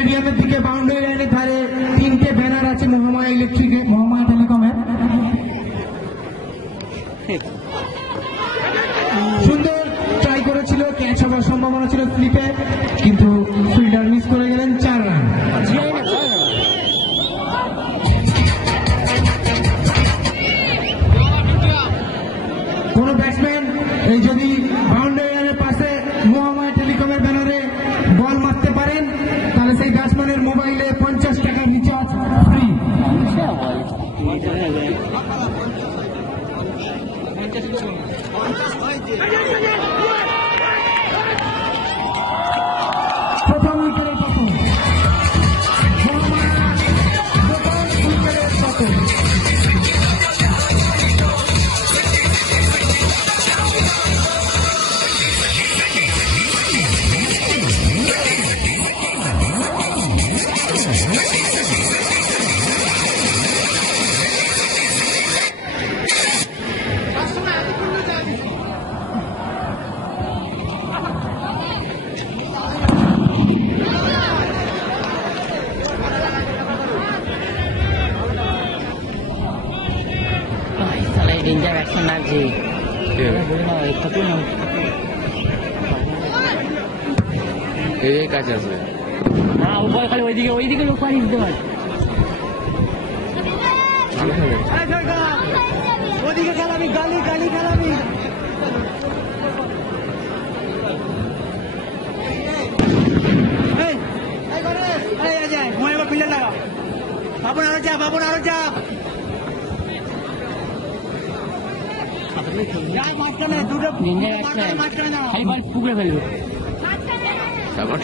স্টেডিয়ামের দিকে বাউন্ডারি লাইনের ধারে 3টে ব্যানার আছে মহামায়া ইলেকট্রিক মহামায়া টেলিকমের। সুন্দর ট্রাই করেছিল, ক্যাচ হওয়ার সম্ভাবনা ছিল স্লিপে, কিন্তু ফিল্ডার মিস করে গেলেন 4 রান। কোন ব্যাটসম্যান এই যদি বাউন্ডারি লাইনের পাশে মহামায়া টেলিকমের ব্যানারে বল মারতে পারেন তাহলে সেই ব্যাটসম্যানের মোবাইলে 50 টাকার রিচার্জ ফ্রি। প্রথম উইকেটের পতন, উইকেটের পতন। डेंजर एक्शन ना जी बोलना कतु ना এই কাজ আছে না উপরে খালি ওইদিকে লোক পানি দিতে পারে ওইদিকে খেলাবি গালি খেলাবি বাবন আরো চাপ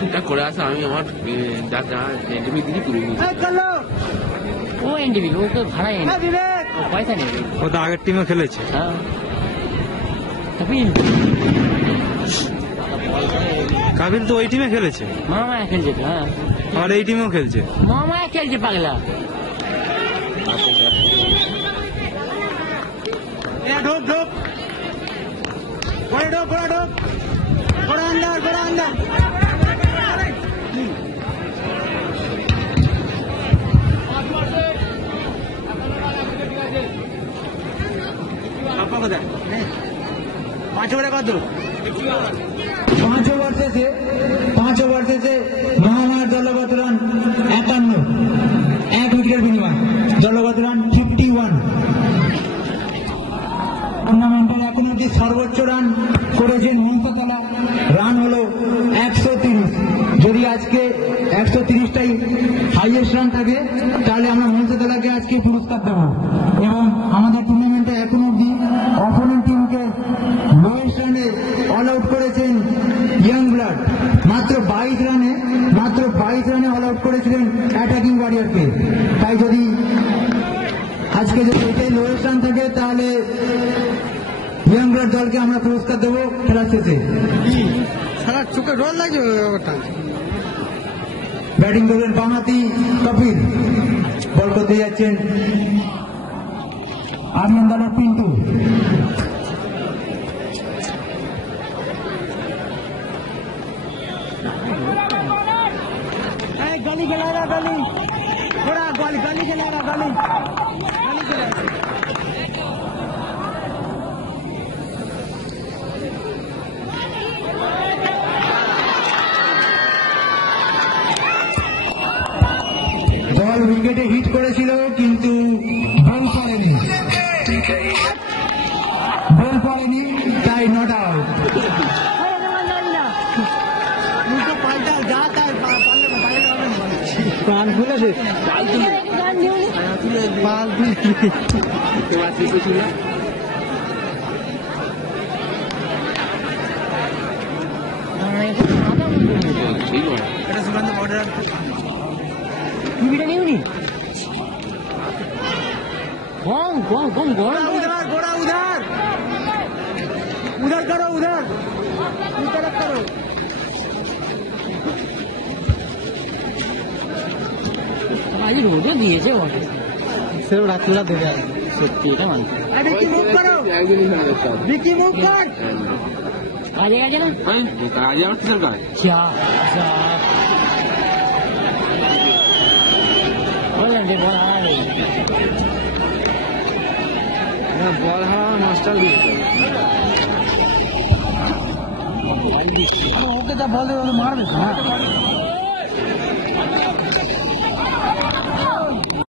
ঠিকঠাক করে আসে। আমি আমার এনটিভি দিনই পুরো ও এনটিভি ও তো ভাড়াই পয়সা নেই, ও তো আগের টিমে খেলেছে। কাবিল তো ওই টিমে খেলেছে, মামায়া খেলছে তো। হ্যাঁ আর এই টিমেও খেলছে, মামায়া খেলছে পাগলা। ঢোক ঘোড়া আন্দার পাঁচ ওভারে কত? 5 ওভার শেষে মহামায়ার দলগত রান 51, 1 উইকেটের বিনিময় দলগত রান 51। টুর্নামেন্টের এখন অব্দি সর্বোচ্চ রান করেছেন হংসতলা, রান হলো 130। যদি আজকে 130টাই হাইয়েস্ট রান থাকে তাহলে আমরা হংসতলাকে আজকে পুরস্কার দেব। এবং আমাদের টুর্নামেন্টে এখন অব্দি অপোনেন্ট টিমকে লোয়েস্ট রানে অল আউট করেছেন ইয়াং ব্লাড, মাত্র 22 রানে অল আউট করেছিলেন অ্যাটাকিং ওয়ারিয়রকে। তাই যদি আজকে যদি এটাই লোয়েস্ট রান থাকে তাহলে ইয়াং ব্লাড দলকে আমরা পুরস্কার দেবো খেলার শেষে। সারা চোখে রোল লাগছে। ব্যাটিং করবেন বামহাতি কপিল, বল করতে যাচ্ছেন আরিয়ান দলের পিন্টু। गाली खेला रहा गाली थोड़ा गाली खेला रहा गाली खेला বল উইকেটে হিট করেছিল কিন্তু বল পড়েনি, তাই নট আউট। প্রাণ খুলেছে उधर करो उधर करो आज रोजे दिए सिर्फ रातला देगा सत्य এটা মানে বিকি মুভ করো বিকি মুভ কর আজে গেছে না আজ আমার কিসের কাজ क्या বল হারানো বল হাওয়া মাস্টার দিয়েছে ওকে যা বলে মারবে না